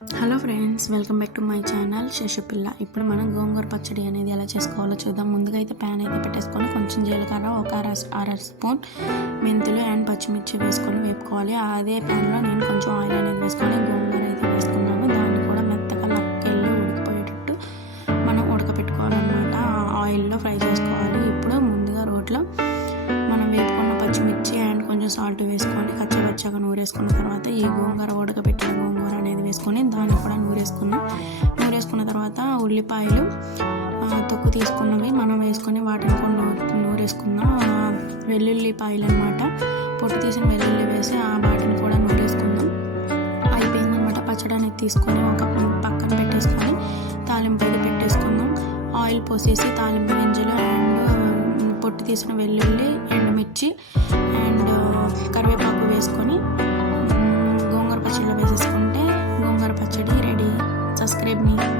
Hello friends welcome back to my channel శశిపిల్ల ఇప్పుడు మనం గోంగూర పచ్చడి అనేది ఎలా చేసుకోవాలో చూద్దాం. ముందుగా అయితే ప్యాన్ అయితే పెట్టేసుకొని కొంచెం జీలకర్ర ఒక అర అర స్పూన్ మెంతులు అండ్ పచ్చిమిర్చి వేసుకొని వేపుకోవాలి. అదే ప్యాన్లో నేను కొంచెం ఆయిల్ అనేది వేసుకొని గోంగూర అయితే వేసుకున్నాను. దాన్ని కూడా మెత్తగా నక్కెళ్ళి ఉడికిపోయేటట్టు మనం ఉడకపెట్టుకోవాలన్నమాట. ఆయిల్లో ఫ్రై చేసుకోవాలి. ఇప్పుడు ముందుగా రోట్లో మనం వేపుకున్న పచ్చిమిర్చి అండ్ కొంచెం సాల్ట్ వేసుకొని కచ్చపచ్చగా నూరేసుకున్న తర్వాత ఈ గోంగూర ఉడకపెట్టిన గోంగూర వేసుకొని దాన్ని కూడా నూరేసుకున్నాం. నూరేసుకున్న తర్వాత ఉల్లిపాయలు తొక్కు తీసుకున్నవి మనం వేసుకొని వాటిని కూడా నూరేసుకుందాం నూరేసుకున్నాం వెల్లుల్లిపాయలు అనమాట పొట్టు తీసిన వెల్లుల్లి వేసి ఆ వాటిని కూడా నూరేసుకుందాం అయిపోయిందనమాట పచ్చడి అనేది తీసుకొని ఒక పక్కన పెట్టేసుకొని తాలింపు అయితే పెట్టేసుకుందాం ఆయిల్ పోసేసి తాలింపు గింజలు అండ్ పొట్టు తీసిన వెల్లుల్లి ఎండుమిర్చి అండ్ మ్,